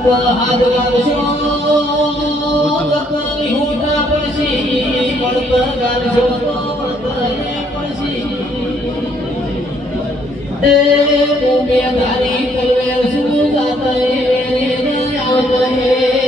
હાથ લાગશો કપની હોટા પડશી પડતર ગાલશો તો પડતર પડશી એ મોમે ધારી કલવે શું જાતા એ આવતા હે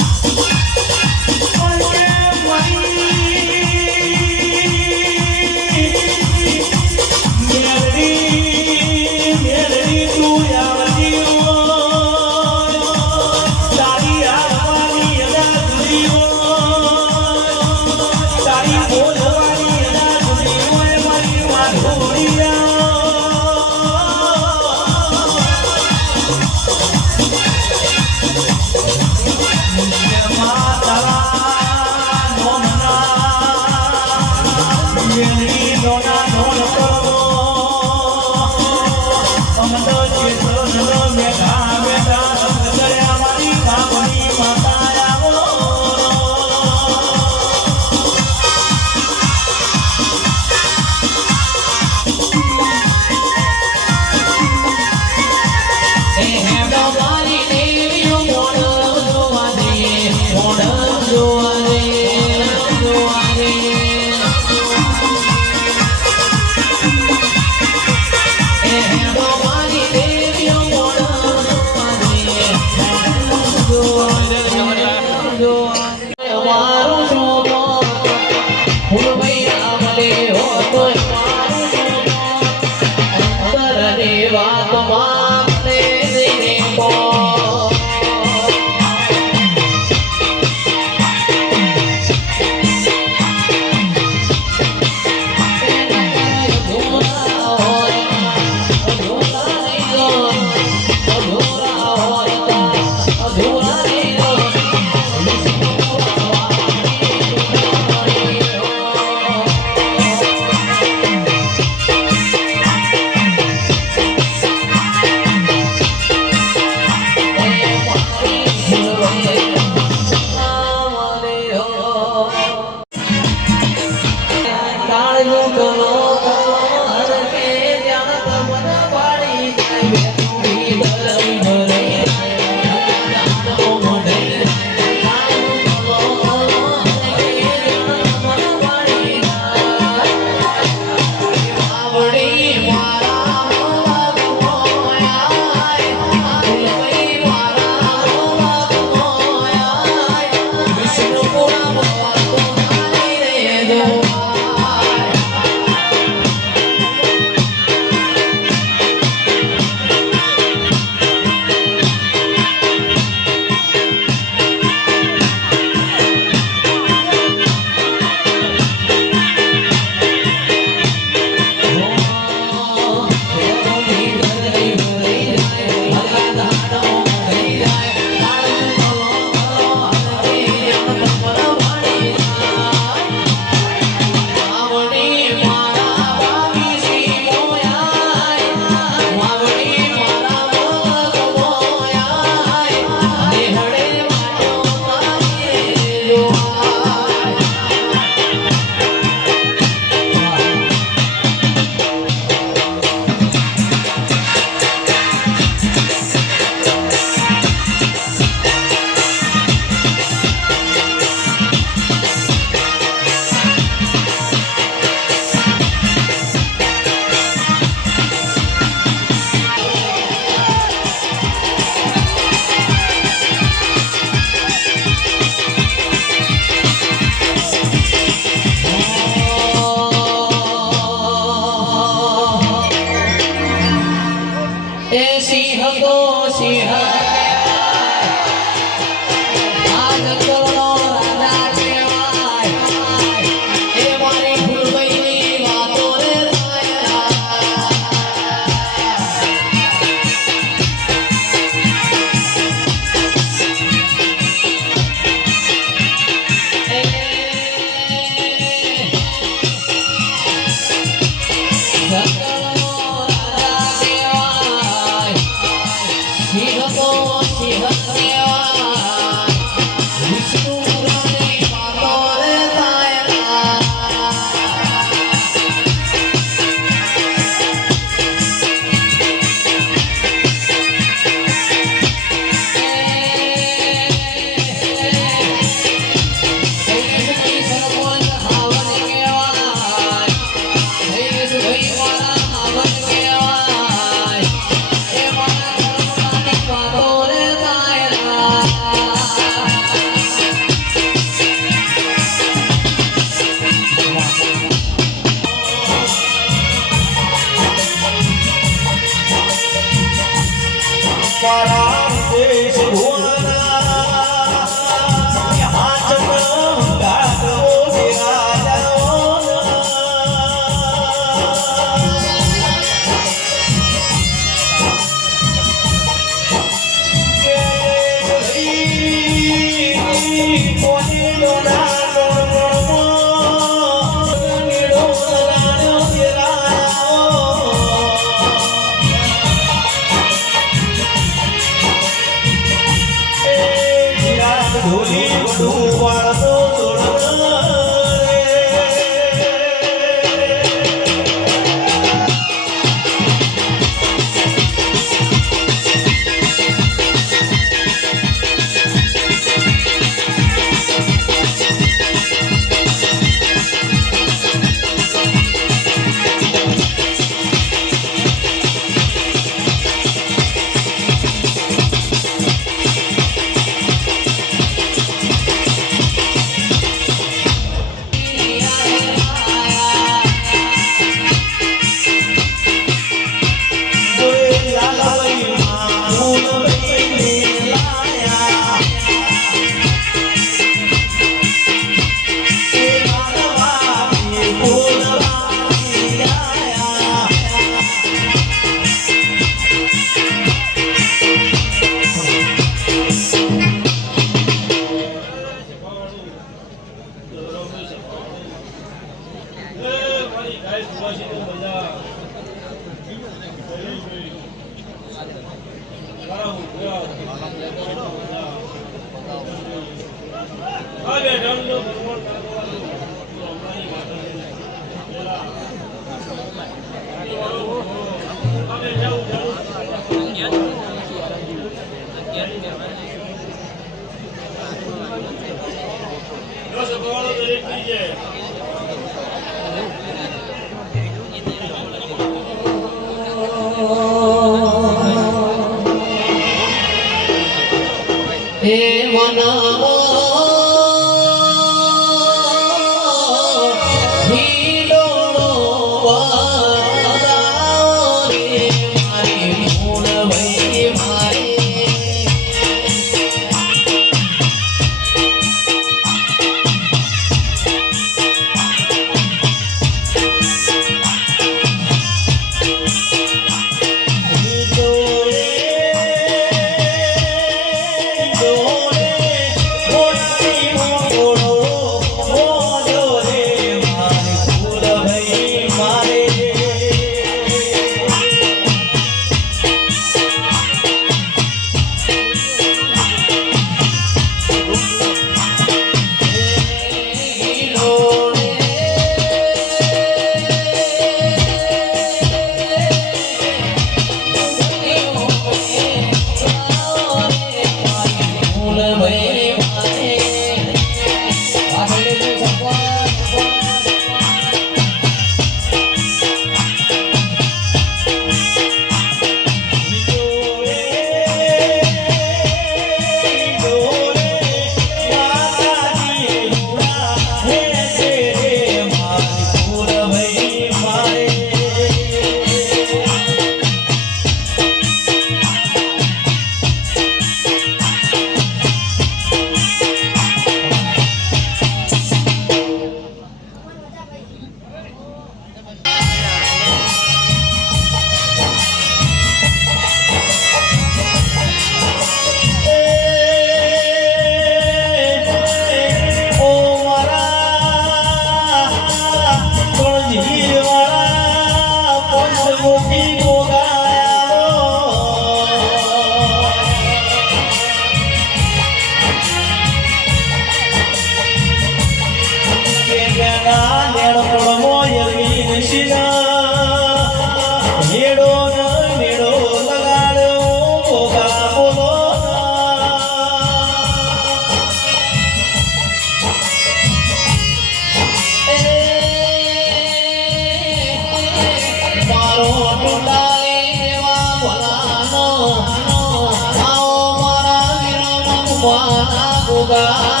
માના ગોગા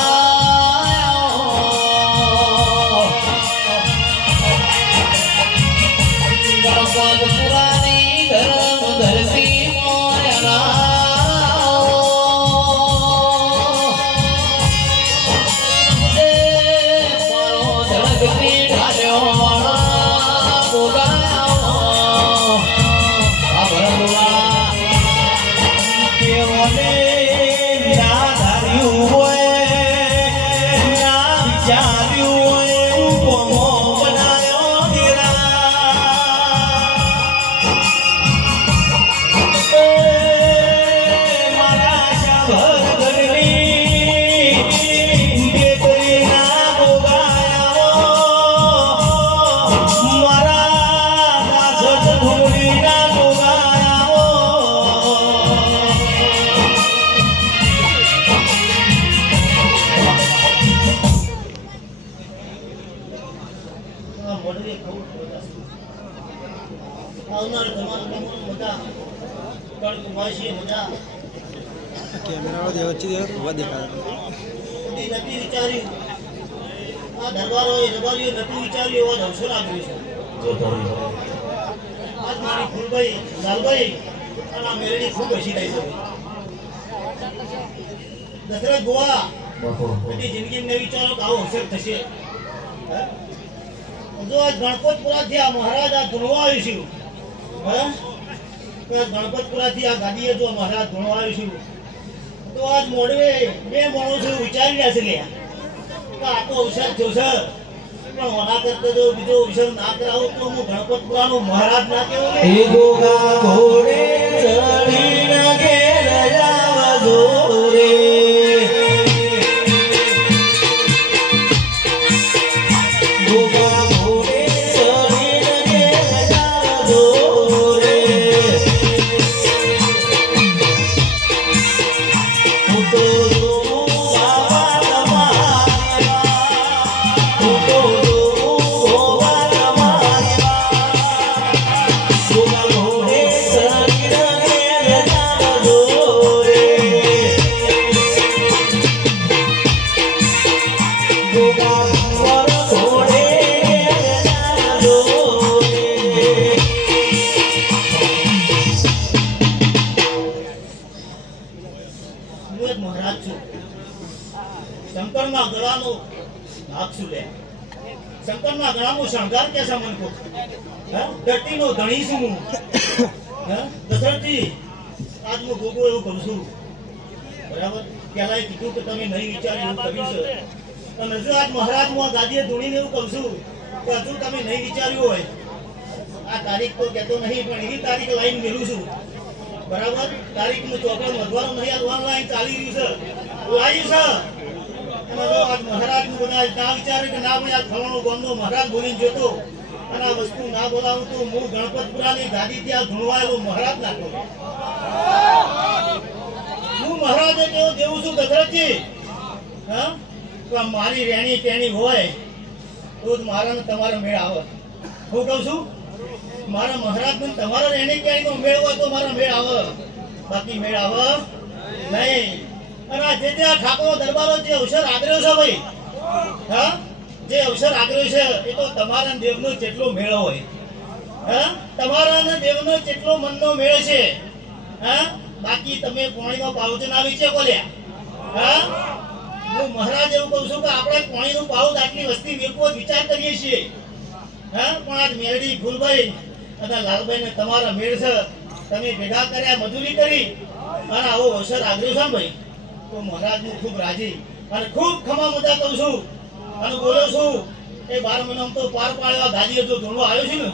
પુરાની ધર્મ ધરતી कैमरा अच्छी हुआ दिखा દરબારો રબારીઓ નથી વિચાર્યું એવો અવસર આપ્યો છે આજ મારી ફૂલભાઈ લાલભાઈ અને આ મેળડી ખૂબ હસી રહી છે દશરથ ગોવા બધી જિંદગી મેં વિચારો કે આવો અવસર થશે જો આજ ગણપતપુરાથી આ મહારાજ આ ધૂણવા આવ્યું છે ગણપતપુરાથી આ ગાદીએ જો મહારાજ ધૂણવા આવ્યું છે તો આજ મોડવે બે માણસો વિચારી રહ્યા છે કે આ તો અવસર થયો છે પણ ઓના કરતા જો બીજો અવસર ના કરાવો તો હું ગણપતપુરાનો મહારાજ ના કેવો એ ગોગા ઘોડે ચડીને ઘેર આવજો રે ગોગા ઘોડે ચડીને ઘેર આવજો રે હું તો મહારાજ છું શંકરના ગળાનો ભાગ છું લે શંકરના ગળાનો શણગાર કે છે મન કો ધરતીનો ધણી છું હું દશરથજી આજ હું ગોગો એવું કરું છું બરાબર પહેલા કીધું કે તમે નહીં વિચાર્યું એવું કર્યું છે અને જો આજ મહારાજ હું આ ગાદીએ ધૂણીને એવું કહું છું કે હજુ તમે નહીં વિચાર્યું હોય આ તારીખ તો કહેતો નહીં પણ એવી તારીખ લાઈન મેળવું છું બરાબર તારીખ નું ચોપડો મધવાનો નહીં આ ઓનલાઈન ચાલી રહ્યું છે લાઈવ છે અને જો આજ મહારાજ નું બધા ના વિચારે કે ના ભાઈ આ ફલાણો ગામનો મહારાજ બોલીને જોતો અને આ વસ્તુ ના બોલાવું તો હું ગણપતપુરાની ગાદી ત્યાં ધૂણવાયેલો મહારાજ ના કહું હું મહારાજે કેવું દેવું છું દશરથજી હા તો મારી રેણી ટેણી હોય તો જ મારા ને તમારો મેળ આવે હું કહું છું મારા મહારાજ ને તમારા રેણી ટેણીનો મેળ હોય તો મારો મેળ આવે બાકી મેળ આવે નહીં અને આ જે ઠાકોર દરબારો જે અવસર આગ્રહ છે ભાઈ હા જે અવસર આગ્રહ છે એ તો તમારા દેવનો જેટલો મેળ હોય હા તમારા ને દેવનો જેટલો મનનો મેળ છે હા બાકી તમે પાણીનો પાઉચ ના વિશે બોલ્યા હા હું મહારાજ એવું કહું છું કે આપણે પાણીનું પાઉચ આટલી વસ્તી વેચવો વિચાર કરીએ છીએ હા પણ આજ મેરડી ફૂલભાઈ અને લાલભાઈ ને તમારા મેળ છે તમે ભેગા કર્યા મજૂરી કરી અને આવો અવસર આગ્રહ છે ભાઈ તો મહારાજ હું ખૂબ રાજી અને ખૂબ ખમા મજા કહું છું અને બોલો છું એ 12 મહિનામાં તો પાર પાડવા ગાદીએ જો ધૂણવા આવ્યો છે ને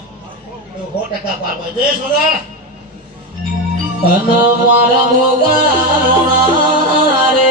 તો 100% પાર પાડે જય સ્વગા મારા ગોગા રોણા રે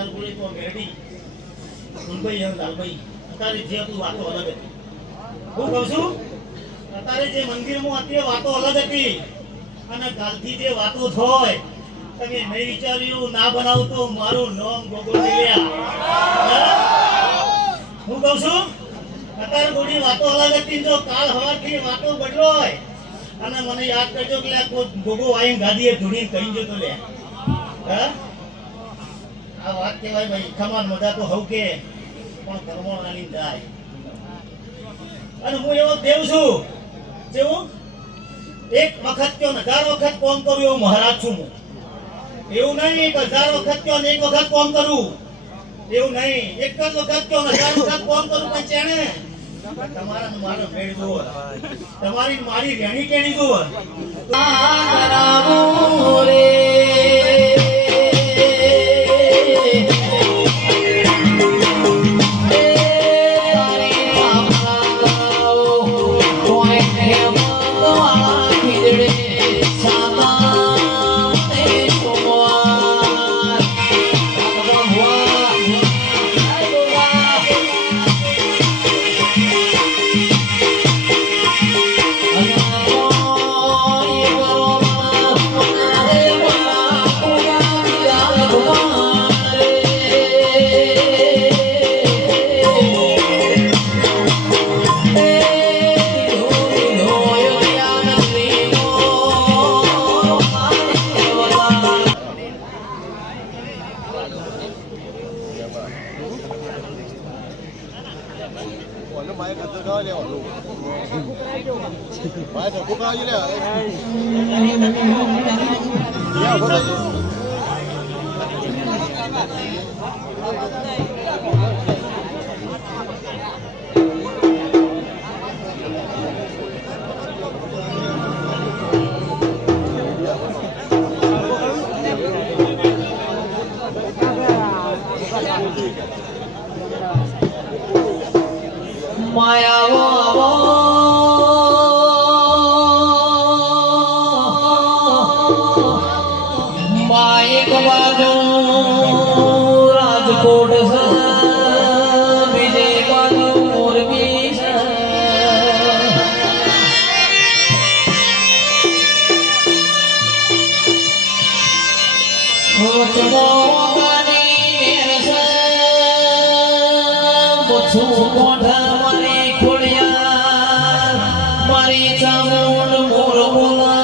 અત્યારે બોલે તો મેરડી સુનભાઈ અને લાલભાઈ અત્યારે જે હતું વાતો અલગ હતી. હું કહું છું અત્યારે જે મંદિરમાં હતી વાતો અલગ હતી અને કાલથી જે વાતો થાય તમે નહીં વિચાર્યું ના બનાવું તો મારું નામ ગોગો હું કહું છું અત્યારે થોડી વાતો અલગ હતી. જો કાલ સવારથી વાતો બદલો હોય અને મને યાદ કરજો કે ગોગો આવીને ગાદીએ ધૂણીને કહી જતો લે આ વાત કહેવાય ભાઈ. ખમાન મજા તો હવ કે પણ કર્મણ આલી જાય. અને હું એવો દેવ છું જેવું એક વખત કયો ને 1000 વખત કોમ કરું એવું મહારાજ છું હું. એવું નહીં કે 1000 વખત કયો ને એક વખત કોમ કરું એવું નહીં. એક જ વખત કયો ને 1000 વખત કોમ કરું પણ ચેણે તમારા મારો ભેડ જોવો તમારી મારી રેણી કેણી જોવો રાજકોટ વિજય બાજુ મોરબી મારી ખોડિયા મારી ચામુંડ મોર બોલા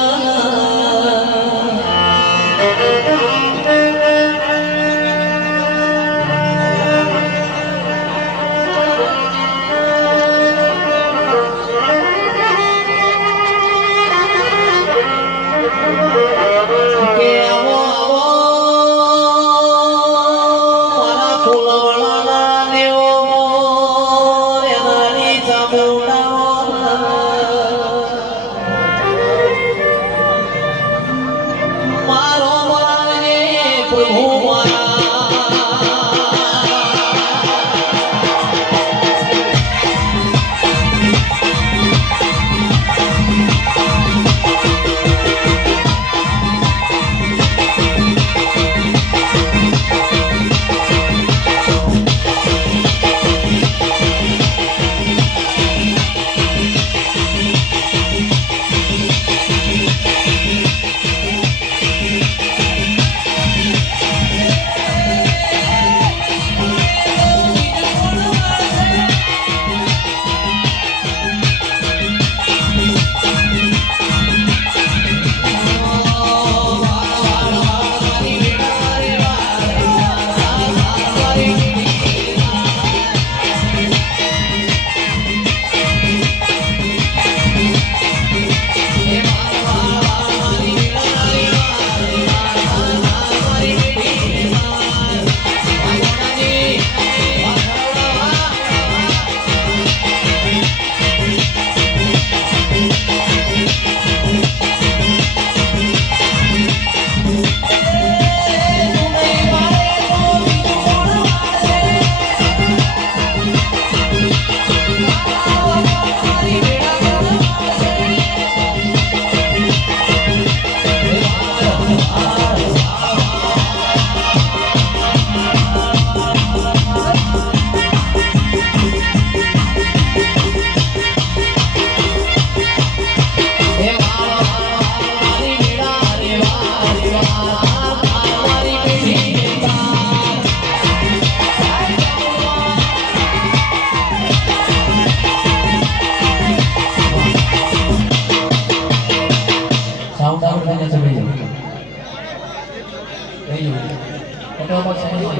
બેઠો પર સમય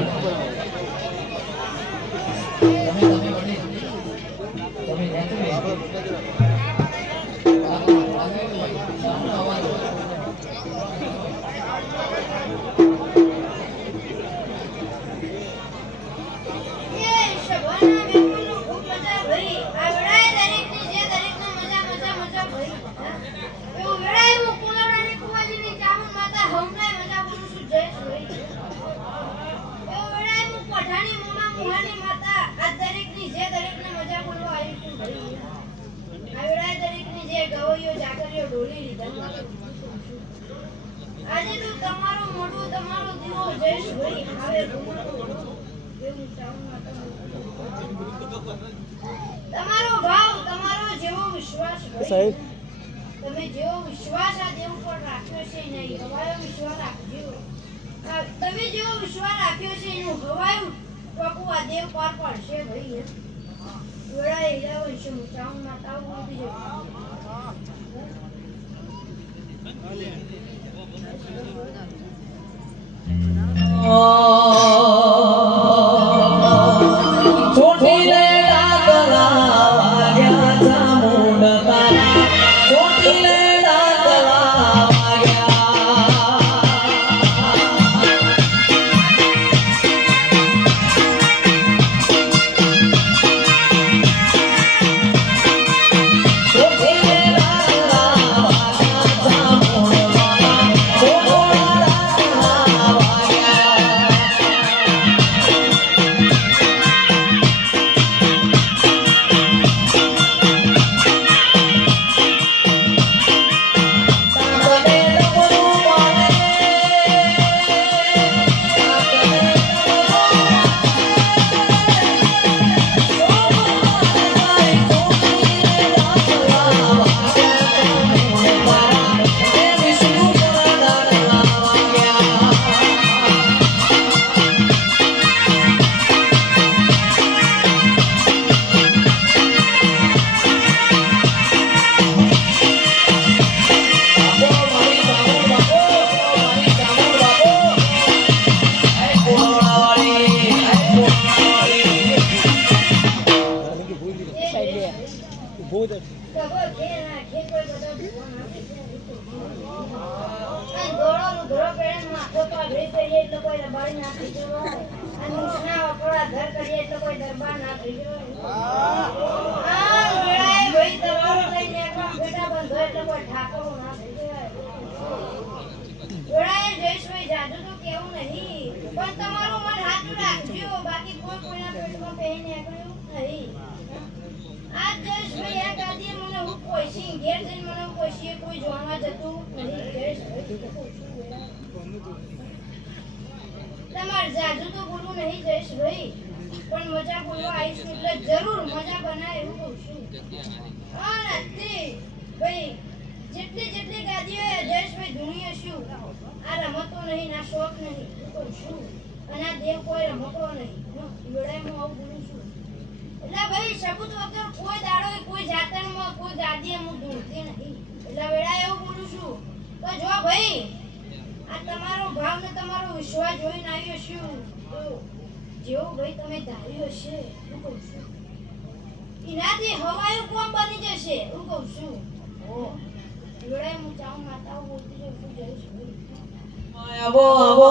તમે વડી તમે આજે તો તમારું મોઢું તમારો દીવો જઈશ ભાઈ હવે તમારો ભાવ તમારો જેવો વિશ્વાસ ભાઈ તમે જેવો વિશ્વાસ આ દેવ પર રાખ્યો છે નહીં હવાયો વિશ્વાસ રાખજો તમે જેવો વિશ્વાસ રાખ્યો છે એનું હવાયું પ્રભુ આ દેવ પર પડશે ભાઈ વેળા એલા વંશ મુચાઉં માતાઓ બોલતી જજો ચોટીલે ડાકલા વાગ્યા ચામુંડ તારા ચોટીલે ડાકલા કોઈ જોવા જતું નહીં તમારે જાજુ તો બોલવું નહીં જઈશ ભાઈ પણ મજા બોલવા આવીશ એટલે જરૂર મજા બનાવે એવું કહું છું હા નથી ભાઈ જેટલી ગાદીઓ જયેશભાઈ ધૂણીએ શું આ રમતો નહીં ના શોખ નહીં એવું કહું છું અને આ દેવ કોઈ રમતો નહીં વેળામાં આવું બોલું છું એટલે ભાઈ સબૂત વગર કોઈ દાડો કોઈ જાતરમાં કોઈ ગાદીએ હું ધૂણતી નહીં એટલે વેળા એવું બોલું છું તો જો ભાઈ આ તમારો ભાવ ને તમારો વિશ્વાસ જોઈને આવ્યો છું તો જેવો ભાઈ તમે ધાર્યો છે હું કહું છું એનાથી હવાયું કોમ બની જશે હું કહું છું વેળાએ હું ચાઉં માતાઓ બોલતી જઉં છું જઈશ ભાઈ આવો આવો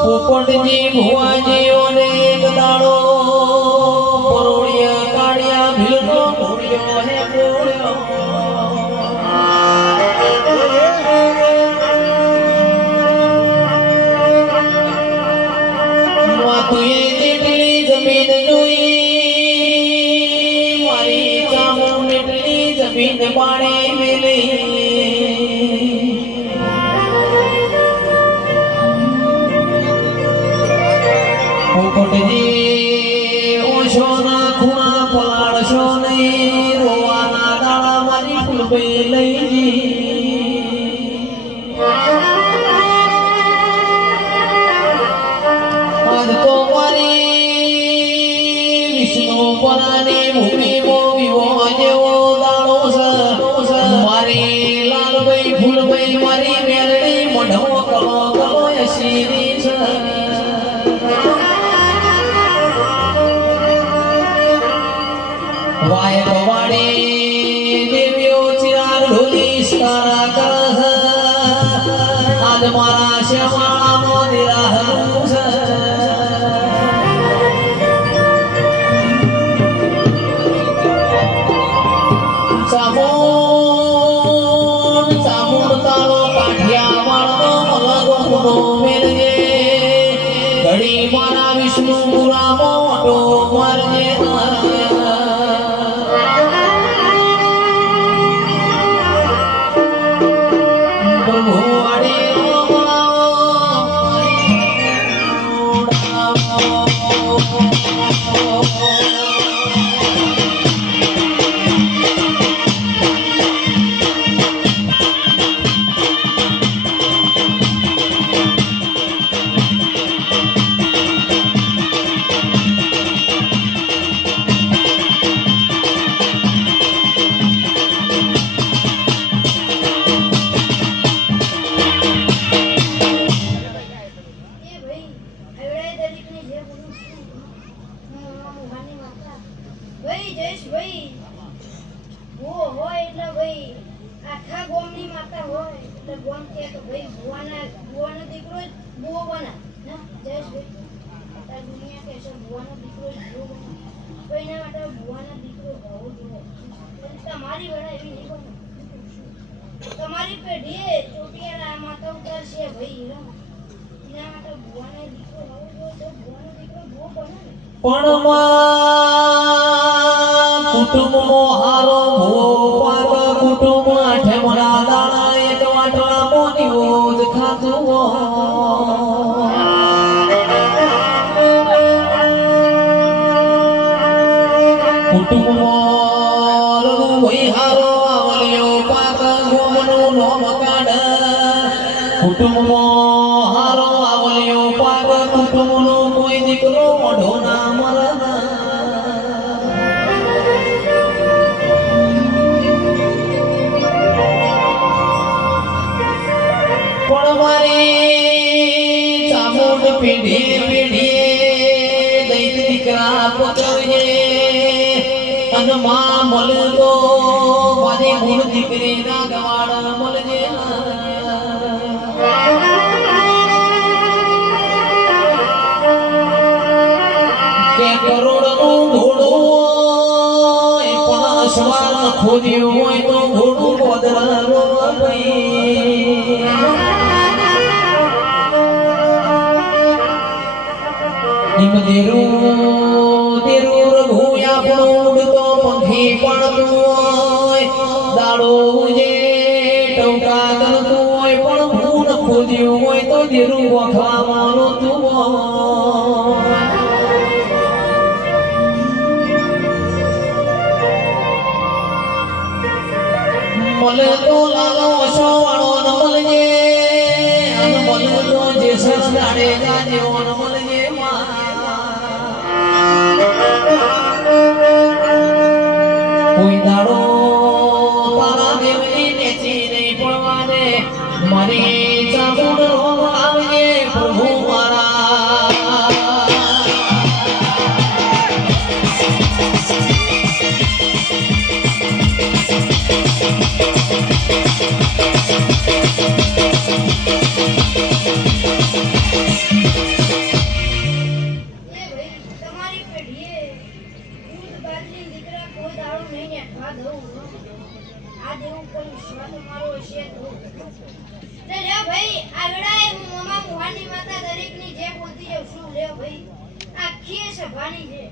પોપટજી ભુવાજી ઓને એક દાડો પરોળિયા કાળિયા ભીલનો ભોળિયો હે ભોળિયો માતુએ જેટલી જમીન જોઈ મારી ચામુંડ એટલી જમીન પાણી મેલી પોપટજી ઓશોના ખૂણા પલાળશો નહીં રોવાના દાડા મારી ફૂલભાઈ લઈ આજ તો મારી વિષ્ણુ પરાની ભૂમિમાં વિવો જેવો દાડો છે મારી લાલભાઈ ફૂલભાઈ મારી મેરડી ઢમો કરો કરો શીરી છે વાય ગવાડી દેવીઓ ચિરાગ ઢોલી સારા કરહ આજ મારા શ્યામાળામાં નિરાહનું છે સામોન સામોન તારો કાઠિયાવાડનો મલગોનો મેલજે ઘડી મારા વિષ્ણુપુરામાં ઓટો મારજે ભાઈ જયેશભાઈ ભૂવો હોય એટલે ભાઈ આખા ગામની માતા હોય એટલે ગામ કહે તો ભાઈ ભૂવાનો દીકરો જ ભૂવો બને ને જયેશભાઈ આ દુનિયા કહે છે ભૂવાનો દીકરો જ ભૂવો બને તો એના માટે ભૂવાનો દીકરો હોવો જોઈએ તમારી વેળા એવી નહીં બને તમારી પેઢીએ ચોટિયાના માતા ઉતારશે ભાઈ એના માટે ભૂવાનો દીકરો હોવો જોઈએ તો ભૂવાનો દીકરો ભૂવો બને ને પણ કુટુંબનો હારો ભૂવો પાક કુટુંબ આઠમણા દાણા એક વાટણા મોનીઓ જ ખાતું કુટુંબમાં કોઈ હારો આવલ્યો પાક ગોમનું નોમ કાઢ કુટુંબમાં હારો આવલ્યો પાક કુટુંબનો કોઈ દીકરો મોઢો ના મરણ પણ મારી ચામુંડ પેઢીએ પેઢીએ દૈત દીકરા પુત્રએ અન માં મળતો મારી મૂળ દીકરીના ગવાડ મળજે કે કરોડનું ઘોડું હોય પણ સવાર ખોદ્યું હોય તો ઘોડું કોદરલો નહીં નિમ દેરું રઘુ આપણું ઉડતો પંખી પડતું હોય દાડો જે ટોકા કરતું હોય પણ ભૂન ખોદ્યું હોય તો દેરું વખવામાં રોતું હોય મલે તો લાલો સોવાળો ન મળજે અન મલે તો જે સસડાડે જાજ્યો ન મળજે કોઈ દાડો તારા દેવની નેચી નહીં પડવાને મારી ચામુંડ રોમ આવજે પ્રભુ મારા તમારી પેઢીએ દૂધ બાજરી દીકરા કોઈ દાડો નહીં ને આ દઉં આ દેવું કોઈ વિશ્વાસ તમારો હશે તો લે ભાઈ આગળાએ હું મમા મુહાની માતા દરેકની જે બોલતી જાઉં છું લે ભાઈ આખી સભાની છે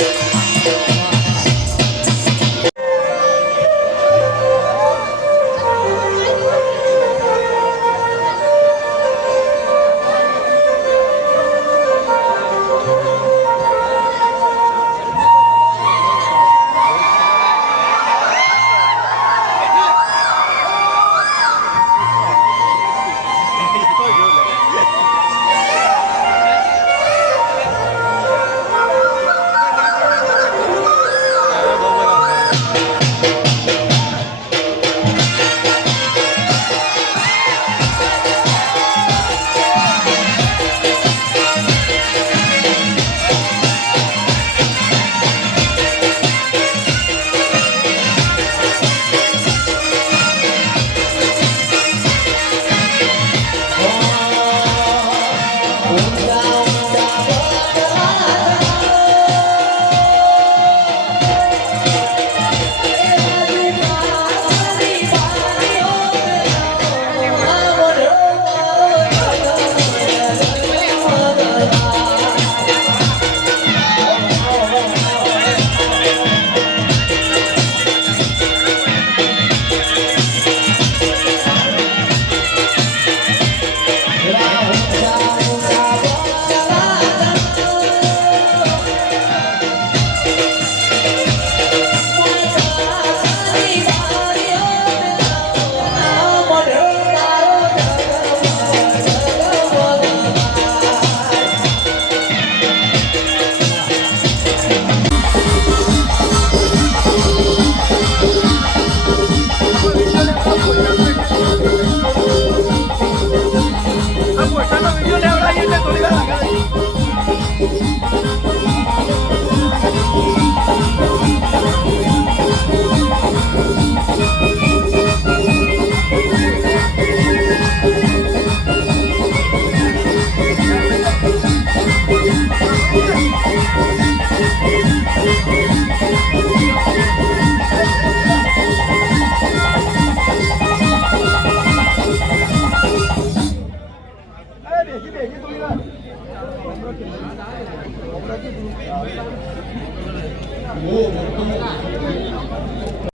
Thank you.